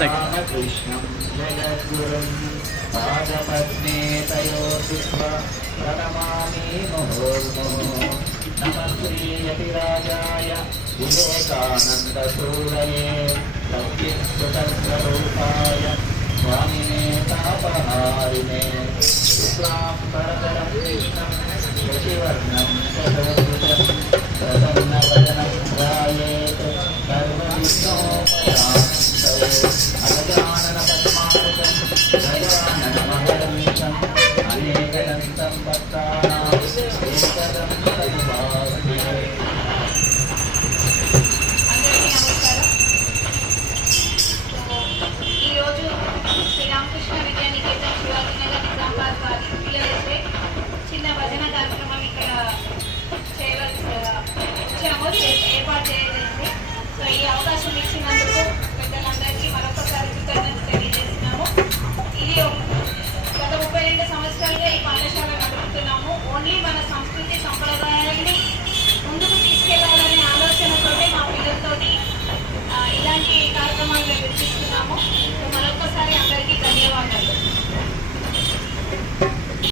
रामकृष्णं जगद्गुरुं पादपद्मे तयोर्दित्वा प्रणमामि मुहुर्मुहुः। नमः श्रीयतिराजाय विवेकानन्दसूरये सत्यस्वतन्त्ररूपाय स्वामिने तापहारिणे शुक्लाम्बरधरं कृष्णं शशिवर्णं चतुर्भुजं प्रसन्नवदनं ध्यायेत् सर्वविघ्नोपशान्तये।